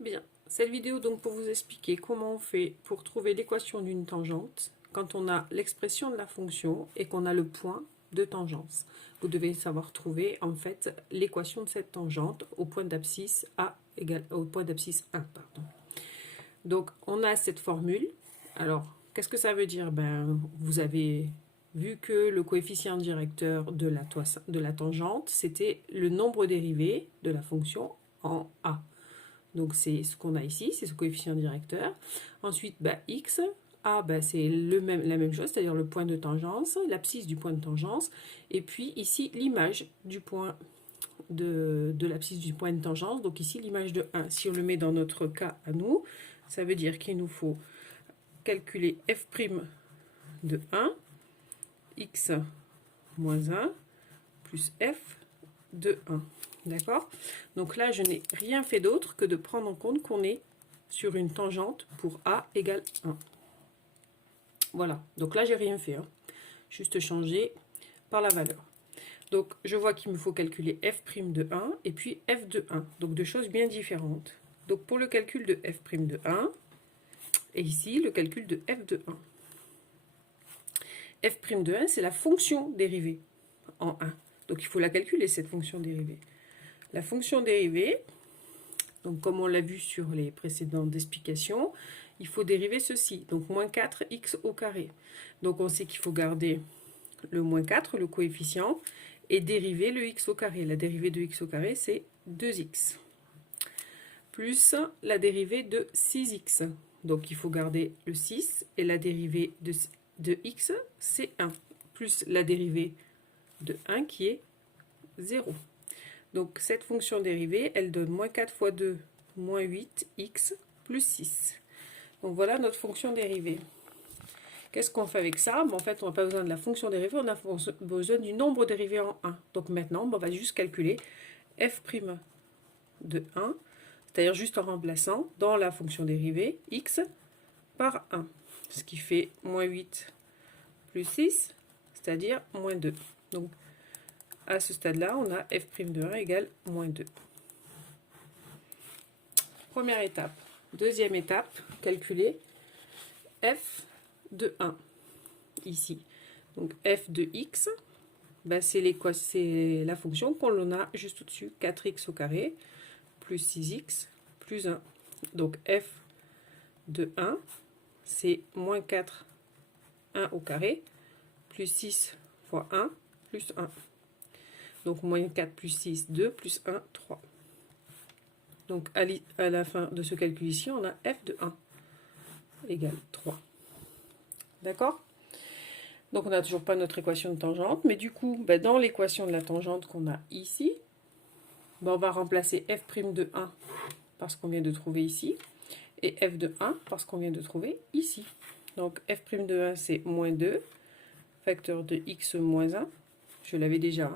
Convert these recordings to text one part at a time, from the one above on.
Bien, cette vidéo donc pour vous expliquer comment on fait pour trouver l'équation d'une tangente quand on a l'expression de la fonction et qu'on a le point de tangence. Vous devez savoir trouver en fait l'équation de cette tangente au point d'abscisse A égale au point d'abscisse 1. Pardon. Donc on a cette formule. Alors qu'est-ce que ça veut dire? Vous avez vu que le coefficient directeur de la tangente c'était le nombre dérivé de la fonction en A. Donc c'est ce qu'on a ici, c'est ce coefficient directeur. Ensuite, x, A, c'est la même chose, c'est-à-dire le point de tangence, l'abscisse du point de tangence. Et puis ici, l'image du point de l'abscisse du point de tangence. Donc ici, l'image de 1. Si on le met dans notre cas à nous, ça veut dire qu'il nous faut calculer f' de 1, x moins 1, plus f de 1. D'accord? Donc là, je n'ai rien fait d'autre que de prendre en compte qu'on est sur une tangente pour A égale 1. Voilà. Donc là, j'ai rien fait. Juste changer par la valeur. Donc, je vois qu'il me faut calculer f' de 1 et puis f de 1. Donc, deux choses bien différentes. Donc, pour le calcul de f' de 1, et ici, le calcul de f de 1. f' de 1, c'est la fonction dérivée en 1. Donc, il faut la calculer, cette fonction dérivée. La fonction dérivée, donc comme on l'a vu sur les précédentes explications, il faut dériver ceci, donc moins 4x au carré. Donc on sait qu'il faut garder le moins 4, le coefficient, et dériver le x au carré. La dérivée de x au carré, c'est 2x. Plus la dérivée de 6x. Donc il faut garder le 6, et la dérivée de x, c'est 1. Plus la dérivée de 1 qui est 0. Donc cette fonction dérivée, elle donne moins 4 fois 2, moins 8x plus 6. Donc voilà notre fonction dérivée. Qu'est-ce qu'on fait avec ça? En fait, on n'a pas besoin de la fonction dérivée, on a besoin du nombre dérivé en 1. Donc maintenant, on va juste calculer f' de 1, c'est-à-dire juste en remplaçant dans la fonction dérivée x par 1. Ce qui fait moins 8 plus 6, c'est-à-dire moins 2. Donc à ce stade-là, on a f' de 1 égale moins 2. Première étape. Deuxième étape, calculer f de 1, ici. Donc f de x, c'est la fonction qu'on a juste au-dessus, 4x au carré, plus 6x, plus 1. Donc f de 1, c'est moins 4, 1 au carré, plus 6 fois 1, plus 1. Donc moins 4 plus 6, 2, plus 1, 3. Donc à la fin de ce calcul ici, on a f de 1 égale 3. D'accord? Donc on n'a toujours pas notre équation de tangente, mais du coup, dans l'équation de la tangente qu'on a ici, on va remplacer f' de 1 parce qu'on vient de trouver ici, et f de 1 parce qu'on vient de trouver ici. Donc f' de 1, c'est moins 2, facteur de x moins 1, je l'avais déjà,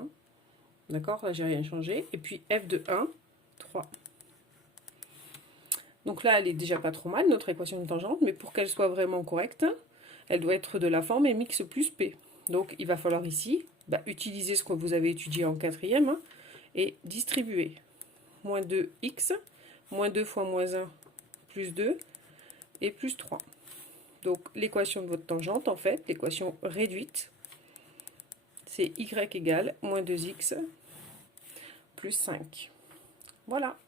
d'accord, là j'ai rien changé, et puis f de 1, 3. Donc là, elle est déjà pas trop mal, notre équation de tangente, mais pour qu'elle soit vraiment correcte, elle doit être de la forme mx plus p. Donc il va falloir ici utiliser ce que vous avez étudié en quatrième et distribuer. Moins 2x, moins 2 fois moins 1, plus 2, et plus 3. Donc l'équation de votre tangente, en fait, l'équation réduite, c'est y égale moins 2x plus 5. Voilà.